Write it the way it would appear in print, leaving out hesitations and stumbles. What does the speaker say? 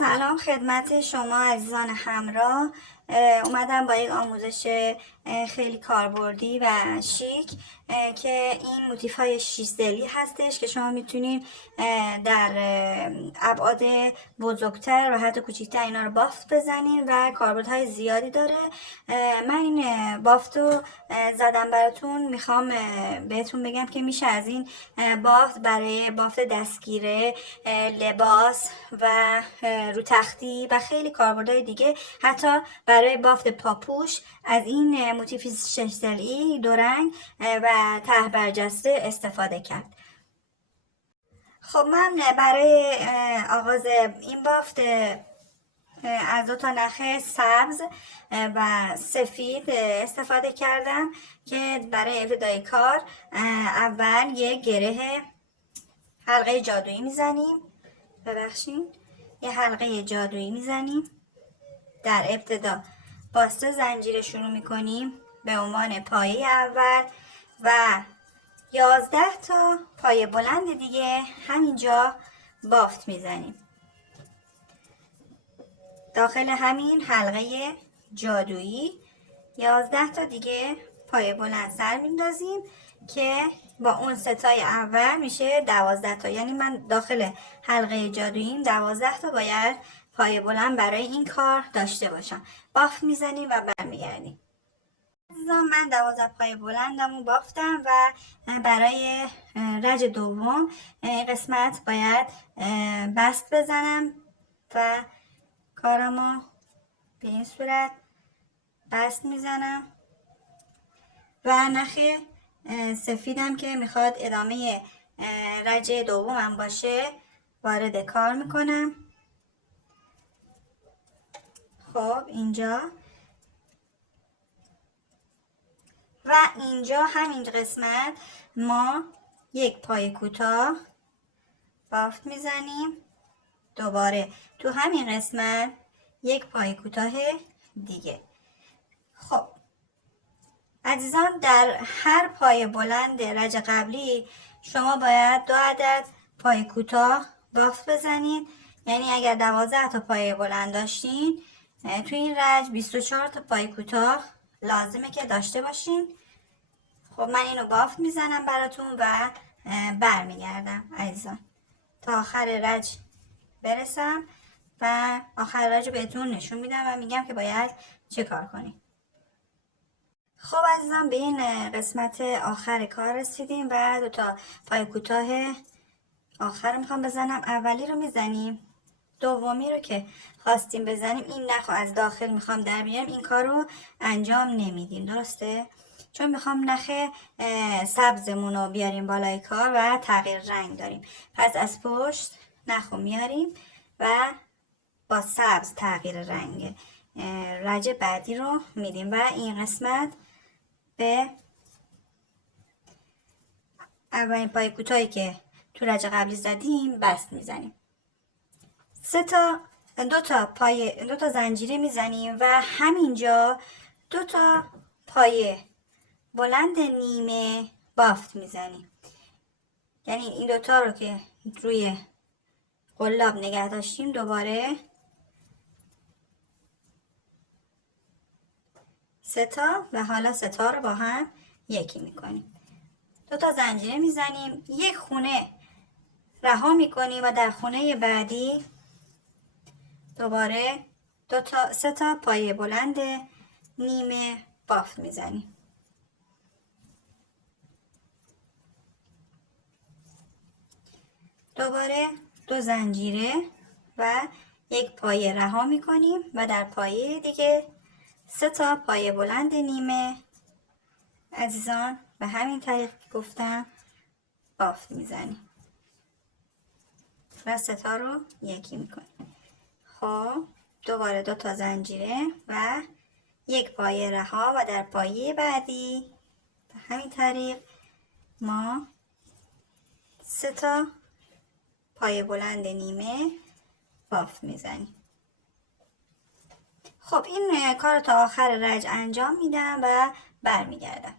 سلام خدمت شما عزیزان همراه. اومدم با یک آموزش خیلی کاربردی و شیک که این موتیف های شیسدلی هستش که شما میتونید در ابعاد بزرگتر و حتی کوچکتر اینا رو بافت بزنین و کاربردهای زیادی داره. من این بافت رو زدم براتون. میخوام بهتون بگم که میشه از این بافت برای بافت دستگیره، لباس و رو تختی و خیلی کاربردهای دیگه، حتی برای بافت پاپوش از این موتیف شیسدلی دو رنگ و ته برجسته استفاده کرد. خب من برای آغاز این بافت از 2 نخ سبز و سفید استفاده کردم که برای ابتدای کار اول یک گره حلقه جادویی میزنیم. یه حلقه جادویی میزنیم. در ابتدا با 3 زنجیره شروع میکنیم به عنوان پایه اول و 11 تا پایه بلند دیگه همینجا بافت میزنیم. داخل همین حلقه جادویی 11 تا دیگه پایه بلند سر میندازیم که با اون 3 تای اول میشه 12 تا. یعنی من داخل حلقه جادوییم 12 تا باید پایه بلند برای این کار داشته باشم. بافت میزنیم و برمیگردیم. من 12 پایه بلندم رو بافتم و برای رج دوم قسمت باید بست بزنم و کارمو به این صورت بست میزنم و نخ سفیدم که میخواد ادامه رج دومم باشه وارد کار میکنم. خب اینجا و اینجا همین قسمت ما یک پای کوتاه بافت میزنیم. دوباره تو همین قسمت یک پای کوتاه دیگه. خب عزیزان، در هر پای بلند رج قبلی شما باید 2 عدد پای کوتاه بافت بزنید. یعنی اگر 12 تا پای بلند داشتین تو این رج 24 تا پای کوتاه لازمه که داشته باشین. خب من اینو بافت میزنم براتون و برمیگردم عزیزان تا آخر رج برسم و آخر رج رو بهتون نشون میدم و میگم که باید چه کار کنیم. خب عزیزان، به این قسمت آخر کار رسیدیم و 2 تا پای کوتاه آخر رو میخوام بزنم. اولی رو میزنیم، دومی رو که خواستیم بزنیم این نخ از داخل میخوام در بیارم. این کار رو انجام نمیدیم، درسته؟ چون میخوام نخ سبزمون رو بیاریم بالای کار و تغییر رنگ داریم. پس از پشت نخ رو میاریم و با سبز تغییر رنگ رج بعدی رو میدیم و این قسمت به اولین پای کوتاهی که تو رج قبلی زدیم بست میزنیم. 2 تا زنجیره میزنیم و همینجا 2 تا پایه بلند نیمه بافت میزنیم. یعنی این 2 تا رو که روی قلاب نگه داشتیم دوباره 3 تا و حالا 3 تا رو با هم یکی میکنیم. 2 تا زنجیره میزنیم، یک خونه رها میکنیم و در خونه بعدی دوباره 3 تا پایه بلند نیمه بافت میزنیم. دوباره 2 زنجیره و یک پایه رها میکنیم و در پایه دیگه 3 تا پایه بلند نیمه عزیزان به همین طریق که گفتم بافت میزنیم و 3 تا رو یکی میکنیم. خب دوباره 2 تا زنجیره و یک پایه رها و در پایه بعدی به همین طریق ما 3 تا پایه بلند نیمه بافت میزنیم. خب این کار تا آخر رج انجام میدم و برمیگردم.